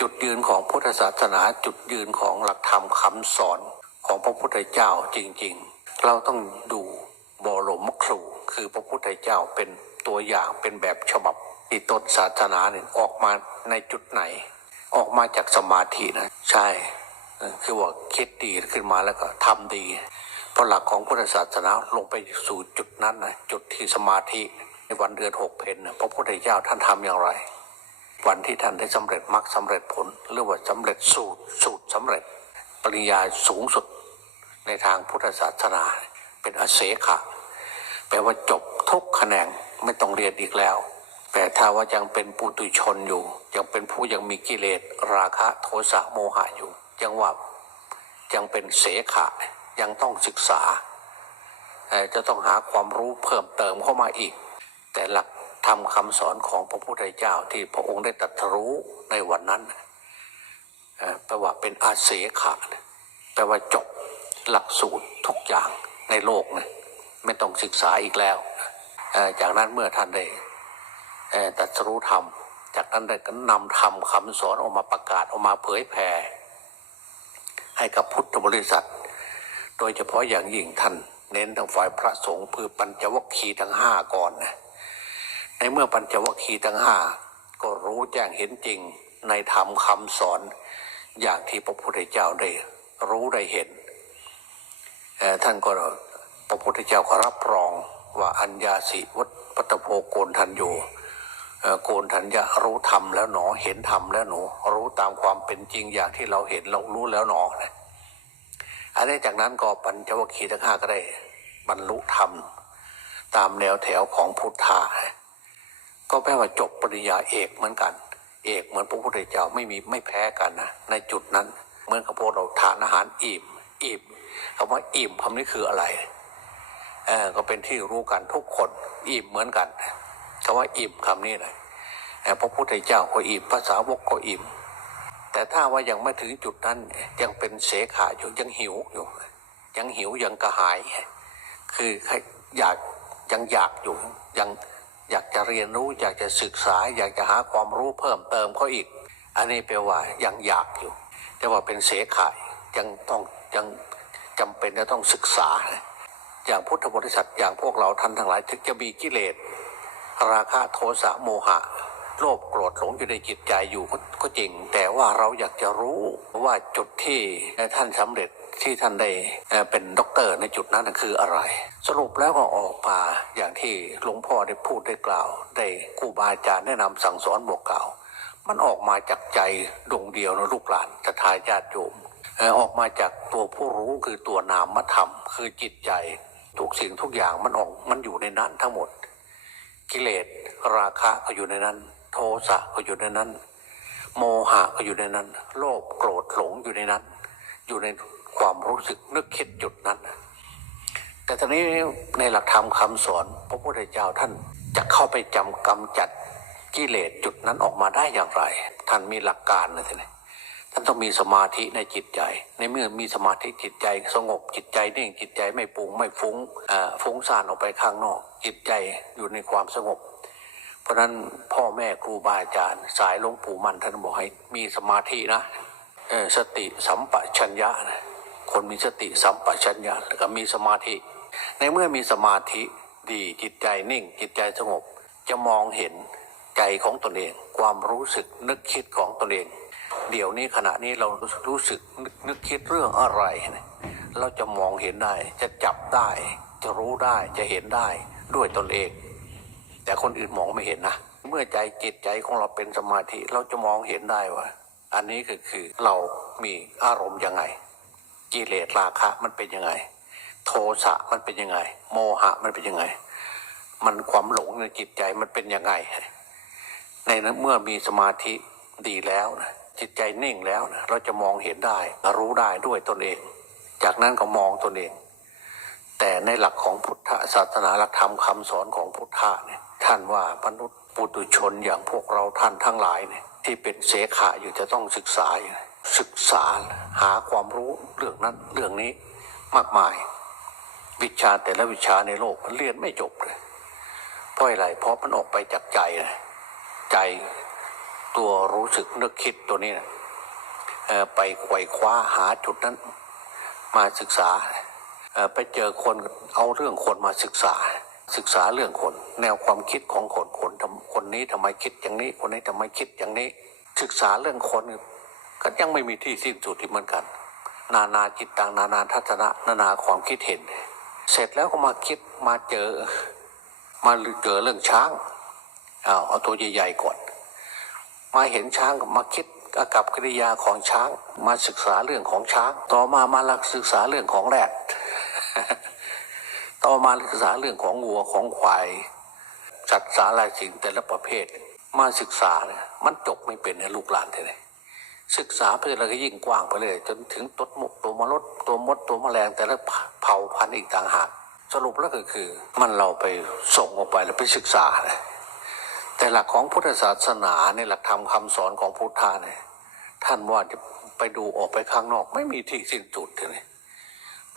จุดยืนของพุทธศาสนาจุดยืนของหลักธรรมคำสอนของพระพุทธเจ้าจริงๆ เราต้องดูบรมครูคือพระพุทธเจ้าเป็นตัวอย่างเป็นแบบฉบับที่ต้นศาสนาเนี่ยออกมาในจุดไหน ออกมาจากสมาธินะใช่คือว่าคิดดีขึ้นมาแล้วก็ทำดีเพราะหลักของพุทธศาสนาลงไปสู่จุดนั้นนะจุดที่สมาธิในวันเดือนหกเพนนะพระพุทธเจ้าท่านทำอย่างไร วันที่ท่านได้สำเร็จมรรคสำเร็จผลหรือว่าสำเร็จสูตรสูตรสำเร็จ ปริญญาสูงสุดในทางพุทธศาสนา เป็นอาเสขะแปลว่าจบทุกแขนงไม่ต้องเรียนอีกแล้ว แต่ถ้าว่ายังเป็นปุตุชนอยู่ ยังเป็นผู้ยังมีกิเลสราคะโทสะโมหะอยู่ ยังว่ายังเป็นเสขะยังต้องศึกษาจะต้องหาความรู้เพิ่มเติมเข้ามาอีก แต่หลัก ธรรมคำสอนของพระพุทธเจ้าที่พระองค์ได้ตรัสรู้ในวันนั้นแปลว่าเป็นอาเสขะแปลว่าจบหลักสูตรทุกอย่างในโลกนะไม่ต้องศึกษาอีกแล้ว จากนั้นเมื่อท่านได้ตรัสรู้ธรรม จากนั้นได้ก็นำธรรมคำสอนออกมาประกาศออกมาเผยแผ่ให้กับพุทธบริษัท โดยเฉพาะอย่างยิ่งท่านเน้นทางฝ่ายพระสงฆ์คือปัญจวัคคีย์ทั้งห้าก่อนนะ ในเมื่อปัญจวัคคีย์ทั้งห้าก็รู้แจ้งเห็นจริงในธรรมคำสอนอย่างที่พระพุทธเจ้าได้รู้ได้เห็นท่านก็พระพุทธเจ้าก็รับรองว่าอัญญาสิวัตวัตโพโกนทันโยเอ่โกนทัญญารู้ธรรมแล้วหนอเห็นธรรมแล้วหนูรู้ตามความเป็นจริงอย่างที่เราเห็นเรารู้แล้วหนอนะอันนี้จากนั้นก็ปัญจวัคคีย์ทั้งห้าก็ได้ บรรลุธรรม ตามแนวแถวของพุทธา ก็แปลว่าจบปริญญาเอกเหมือนกัน เอกเหมือนพระพุทธเจ้าไม่มีไม่แพ้กันนะในจุดนั้นเหมือนกับพวกเราทานอาหารอิ่มอิ่มคำว่าอิ่มคำนี้คืออะไรเออก็เป็นที่รู้กันทุกคนอิ่มเหมือนกันคำว่าอิ่มคำนี้เลยเอ่พระพุทธเจ้าก็อิ่มภาษาวกก็อิ่ม แต่ถ้าว่ายังไม่ถึงจุดนั้นยังเป็นเสขาอยู่ยังหิวอยู่ ยังหิวยังกระหาย คืออยากยังอยากอยู่ยัง อยากจะเรียนรู้อยากจะศึกษา อยากจะหาความรู้เพิ่มเติมเขาอีก อันนี้แปลว่ายังอยากอยู่ แต่ว่าเป็นเสขายยังต้องยังจำเป็นจะต้องศึกษา อย่างพุทธบริษัทอย่างพวกเราท่านทั้งหลาย ถึงจะมีกิเลส ราคะโทสะโมหะ โลภโกรธหลงอยู่ในจิตใจอยู่ก็จริง แต่ว่าเราอยากจะรู้ว่าจุดที่ท่านสำเร็จที่ท่านได้เป็นด็อกเตอร์ในจุดนั้นคืออะไร สรุปแล้วก็ออกมาอย่างที่หลวงพ่อได้พูดได้กล่าว ได้ครูบาอาจารย์แนะนำสั่งสอนบอกกล่าว มันออกมาจากใจดวงเดียวนะลูกหลานจะทายญาติโยมออออกมาจากตัวผู้รู้คือตัวนามธรรม คือจิตใจทุกสิ่งทุกอย่างมันออกมันอยู่ในนั้นทั้งหมด กิเลสราคะก็อยู่ในนั้น โทสะก็อยู่ในนั้น โมหะก็อยู่ในนั้น โลภโกรธหลงอยู่ในนั้น อยู่ในความรู้สึกนึกคิดจุดนั้น แต่ตอนนี้ในหลักธรรมคำสอน พระพุทธเจ้าท่านจะเข้าไปจำกำจัดกิเลสจุดนั้นออกมาได้อย่างไร ท่านมีหลักการนะทีนี้ท่านต้องมีสมาธิในจิตใจ ในเมื่อมีสมาธิจิตใจสงบจิตใจนิ่งจิตใจไม่ปุงไม่ฟุ้งฟุ้งซ่านออกไปข้างนอก จิตใจอยู่ในความสงบ เพราะนั้นพ่อแม่ครูบาอาจารย์ สายหลวงปู่มันท่านบอกให้มีสมาธินะสติสัมปชัญญะนะคนมีสติสัมปชัญญะแล้วก็มีสมาธิ ในเมื่อมีสมาธิดีจิตใจนิ่ง จิตใจสงบ จะมองเห็นใจของตนเอง ความรู้สึกนึกคิดของตนเอง เดี๋ยวนี้ขณะนี้เรารู้สึกนึกนึกคิดเรื่องอะไร เราจะมองเห็นได้จะจับได้ จะรู้ได้จะเห็นได้ด้วยตนเอง แต่คนอื่นมองไม่เห็นนะ เมื่อใจจิตใจของเราเป็นสมาธิเราจะมองเห็นได้ว่า อันนี้ก็คือเรามีอารมณ์ยังไง กิเลสราคะมันเป็นยังไง โทสะมันเป็นยังไง โมหะมันเป็นยังไง มันความหลงในจิตใจมันเป็นยังไง ในนั้นเมื่อมีสมาธิดีแล้วนะจิตใจนิ่งแล้วนะเราจะมองเห็นได้ รู้ได้ด้วยตนเอง จากนั้นก็มองตนเอง แต่ในหลักของพุทธศาสนาหลักธรรมคำสอนของพุทธะเนี่ย ท่านว่ามนุษย์ปุถุชนอย่างพวกเราท่านทั้งหลายเนี่ยที่เป็นเสขะอยู่จะต้องศึกษาศึกษาหาความรู้เรื่องนั้นเรื่องนี้มากมาย วิชาแต่ละวิชาในโลกมันเรียนไม่จบเลยเพราะอะไรเพราะมันออกไปจากใจนะใจตัวรู้สึกนึกคิดตัวนี้นะไปไขว่คว้าหาจุดนั้น มาศึกษาไปเจอคนเอาเรื่องคนมาศึกษา ศึกษาเรื่องคน แนวความคิดของคนคนคนนี้ทำไมคิดอย่างนี้ คนนี้ทำไมคิดอย่างนี้ ศึกษาเรื่องคนก็ยังไม่มีที่สิ้นสุดที่เหมือนกัน นานาจิตตังนานาทัศนะนานาความคิดเห็น เสร็จแล้วก็มาคิดมาเจอ มาเจอเรื่องช้างเอาเอาตัวใหญ่ๆก่อน มาเห็นช้างมาคิดอากับกิริยาของช้างมาศึกษาเรื่องของช้าง ต่อมามาลักศึกษาเรื่องของแรด ต่อมาศึกษาเรื่องของวัวของควายสัตว์สาลายสิ่งแต่ละประเภท มาศึกษาเนี่ยมันจบไม่เป็นในลูกหลานเลยศึกษาไปเลยก็ยิ่งกว้างไปเลย จนถึงต้นมกตัวมรดตัวมดตัวแมลงแต่ละเผ่าพันธุ์อีกต่างหากสรุปแล้วก็คือ มันเราไปส่งออกไปแล้วไปศึกษานะแต่หลักของพุทธศาสนาในหลักธรรมคำสอนของพุทธาเนี่ยท่านว่าจะไปดูออกไปข้างนอก ไม่มีที่สิ้นสุดเลย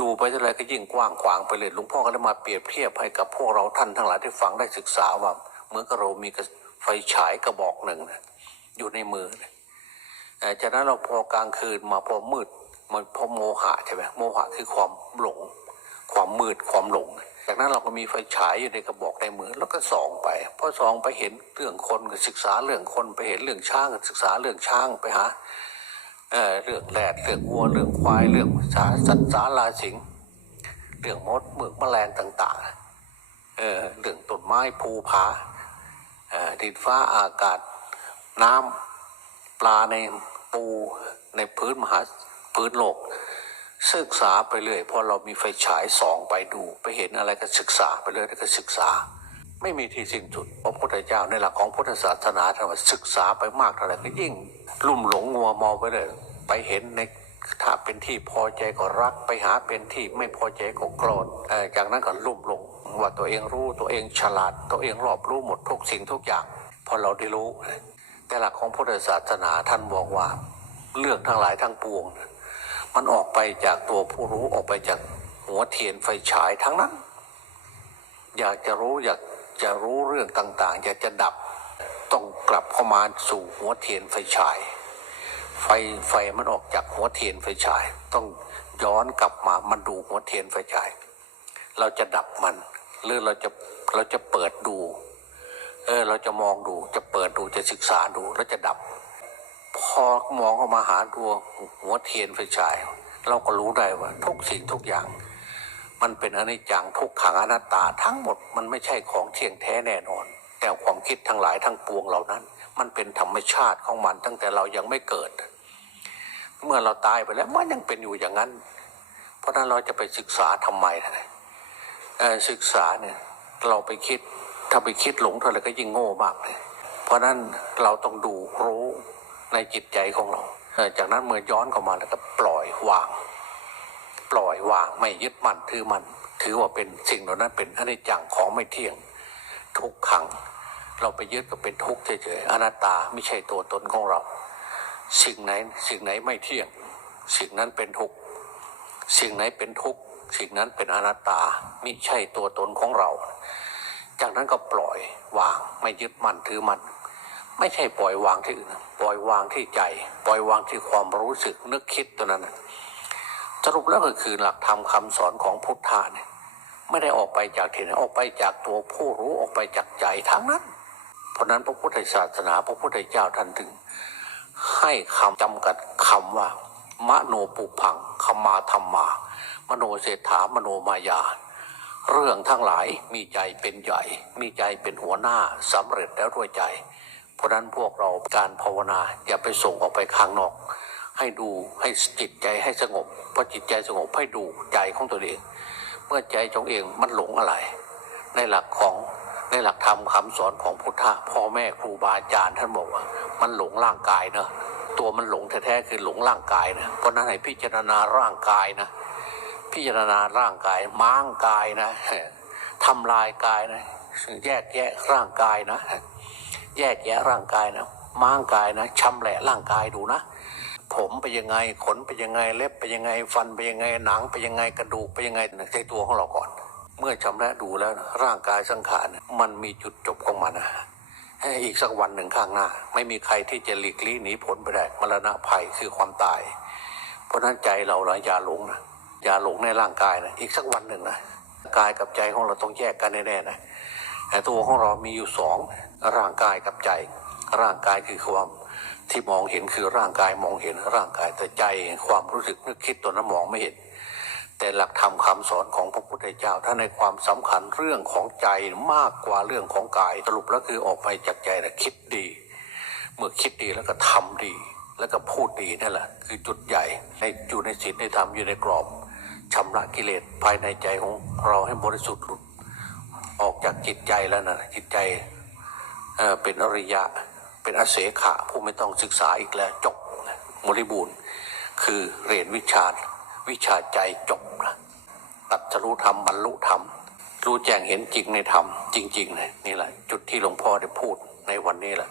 ดูไปเท่าไรก็ยิ่งกว้างขวางไปเลยหลวงพ่อก็เลยมาเปรียบเทียบให้กับพวกเราท่านทั้งหลายที่ฟังได้ศึกษาว่าเหมือนกับเรามีไฟฉายกระบอกหนึ่งนะอยู่ในมือนะจากนั้นเราพอกลางคืนมาพอมืดมันพอโมหะใช่ไหมโมหะคือความหลง ความมืดความหลง จากนั้นเราก็มีไฟฉายอยู่ในกระบอกในมือแล้วก็ส่องไปพอส่องไปเห็นเรื่องคนก็ศึกษาเรื่องคนไปเห็นเรื่องช้างก็ศึกษาเรื่องช้างไปหา เออเรื่องแรดเรื่องวัวเรื่องควายเรื่องสาสัตว์สาราสิงเรื่องมดเมือกแมลงต่างๆเออเรื่องต้นไม้ภูผาเออดินฟ้าอากาศน้ำปลาในปูในพื้นมหาพื้นโลก ศึกษาไปเรื่อยพอเรามีไฟฉายส่องไปดู ไปเห็นอะไรก็ศึกษาไปเรื่อยแล้วก็ศึกษา ไม่มีที่สิ้นสุดพระพุทธเจ้าในหลักของพุทธศาสนาท่านว่าศึกษาไปมากเท่าไหร่ก็ยิ่งลุ่มหลงงัวเมาไปเลย ไปเห็นในถ้าเป็นที่พอใจก็รักไปหาเป็นที่ไม่พอใจก็โกรธเอ่อจากนั้นก็ลุ่มหลงว่าตัวเองรู้ตัวเองฉลาด ตัวเองรอบรู้หมดทุกสิ่งทุกอย่าง พอเราได้รู้ แต่หลักของพุทธศาสนาท่านบอกว่า เรื่องทั้งหลายทั้งปวง มันออกไปจากตัวผู้รู้ออกไปจากหัวเทียนไฟฉายทั้งนั้น อยากจะรู้อยาก จะรู้เรื่องต่างๆอยากจะดับต้องกลับเข้ามาสู่หัวเทียนไฟฉาย ไฟไฟมันออกจากหัวเทียนไฟฉาย ต้องย้อนกลับมามันดูหัวเทียนไฟฉาย เราจะดับมันหรือเราจะเราจะเปิดดู เออเราจะมองดูจะเปิดดูจะศึกษาดูแล้วจะดับ พอมองเข้ามาหาดวหัวเทียนไฟฉาย เราก็รู้ได้ว่าทุกสิ่งทุกอย่าง มันเป็นอนิจจังทุกขังอนัตตาทั้งหมดมันไม่ใช่ของเที่ยงแท้แน่นอน แต่ความคิดทั้งหลายทั้งปวงเหล่านั้น มันเป็นธรรมชาติของมันตั้งแต่เรายังไม่เกิด เมื่อเราตายไปแล้วมันยังเป็นอยู่อย่างนั้น เพราะนั้นเราจะไปศึกษาทำไมนะเอ่อศึกษาเนี่ยเราไปคิดถ้าไปคิดหลงเท่าไหร่ก็ยิ่งโง่มากเลยเพราะนั้นเราต้องดูรู้ในจิตใจของเรา จากนั้นเมื่อย้อนเข้ามาแล้วก็ปล่อยวาง ปล่อยวางไม่ยึดมั่นถือมัน ถือว่าเป็นสิ่งเหล่านั้นเป็นอนิจจังของไม่เที่ยงทุกขัง เราไปยึดก็เป็นทุกข์เฉยๆอนัตตาไม่ใช่ตัวตนของเรา สิ่งไหนสิ่งไหนไม่เที่ยง สิ่งนั้นเป็นทุกข์สิ่งไหนเป็นทุกข์สิ่งนั้นเป็นอนัตตาไม่ใช่ตัวตนของเรา จากนั้นก็ปล่อยวางไม่ยึดมั่นถือมันไม่ใช่ปล่อยวางที่อื่นปล่อยวางที่ใจ ปล่อยวางที่ความรู้สึกนึกคิดตัวนั้นนะ สรุปแล้วก็คือหลักธรรมคำสอนของพุทธาเนี่ยไม่ได้ออกไปจากที่ไหนออกไปจากตัวผู้รู้ออกไปจากใจทั้งนั้น เพราะนั้นพระพุทธศาสนา พระพุทธเจ้าท่านถึง ให้คำจำกัดคำว่ามโนปุพังคมาธรรมา มโนเศรษฐามโนมายา เรื่องทั้งหลายมีใจเป็นใหญ่ มีใจเป็นหัวหน้าสำเร็จแล้วด้วยใจ เพราะนั้นพวกเราการภาวนาอย่าไปส่งออกไปข้างนอก ให้ดูให้จิตใจให้สงบพอจิตใจสงบให้ดูใจของตัวเอง เมื่อใจจงเองมันหลงอะไร ในหลักของในหลักธรรมคำสอนของพุทธะพ่อแม่ครูบาอาจารย์ท่านบอกว่า มันหลงร่างกายเนอะตัวมันหลงแท้ๆคือหลงร่างกายนะเพราะฉะนั้นให้พิจารณาร่างกายนะ พิจารณาร่างกายม้างกายนะทำลายกายนะแยกแยะร่างกายนะ แยกแยะร่างกายนะม้างกายนะชำแหละร่างกายดูนะ ผมไปยังไงขนไปยังไงเล็บไปยังไง ฟันไปยังไงหนังไปยังไงกระดูกไปยังไงในตัวของเราก่อน เมื่อชำระดูแล้วร่างกายสังขารมันมีจุดจบของมันนะให้อีกสักวันหนึ่งข้างหน้า ไม่มีใครที่จะหลีกลี่หนีพ้นไปได้มรณะภัยคือความตาย เพราะฉะนั้นใจเราเราอย่าหลงนะอย่าหลงในร่างกายนะอีกสักวันหนึ่งนะกายกับใจของเราต้องแยกกันแน่ๆนะแต่ตัวของเรามีอยู่สองร่างกายกับใจ ร่างกายคือความที่มองเห็นคือร่างกายมองเห็นร่างกายแต่ใจความรู้สึกนึกคิดตัวนั้นมองไม่เห็น แต่หลักธรรมคำสอนของพระพุทธเจ้าถ้านในความสำคัญเรื่องของใจมากกว่าเรื่องของกายสรุปแล้วคือออกไปจากใจนะคิดดี เมื่อคิดดีแล้วก็ทำดี แล้วก็พูดดีนั่นแหละ คือจุดใหญ่ในอยู่ในศีลในธรรมอยู่ในกรอบชำระกิเลสภายในใจของเราให้บริสุทธิ์หลุดออกจากจิตใจแล้วนะจิตใจเเป็นอริยะ เป็นอาเสขะผู้ไม่ต้องศึกษาอีกแล้วจบบริบูรณ์ คือเรียนวิชาวิชาใจจบนะตัดสรู้ธรรมบรรลุธรรม รู้แจ้งเห็นจริงในธรรม จริงๆเลยนี่แหละ จุดที่หลวงพ่อได้พูดในวันนี้แหละ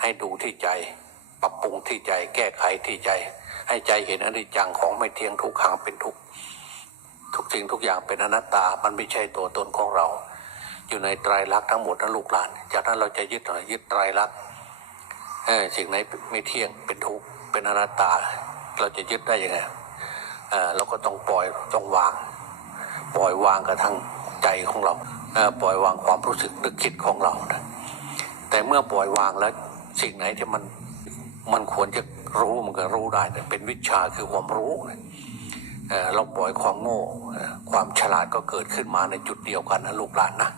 ให้ดูที่ใจปรับปรุงที่ใจแก้ไขที่ใจ ให้ใจเห็นอนิจจังของไม่เที่ยงทุกขังเป็นทุกทุกสิ่งทุกอย่างเป็นอนัตตา มันไม่ใช่ตัวตนของเรา อยู่ในไตรลักษณ์ทั้งหมดนะลูกหลาน จากนั้นเราจะยึดอะไรยึดไตรลักษณ์ สิ่งไหนไม่เที่ยงเป็นทุกข์เป็นอนัตตา เราจะยึดได้ยังไงเเราก็ต้องปล่อยต้องวาง ปล่อยวางกระทั่งใจของเราเออปล่อยวางความรู้สึกนึกคิดของเรานะแต่เมื่อปล่อยวางแล้วสิ่งไหนที่มันมันควรจะรู้มันก็รู้ได้แต่เป็นวิชาคือความรู้เเราปล่อยความโง่ความฉลาดก็เกิดขึ้นมาในจุดเดียวกันนะลูกหลานนะ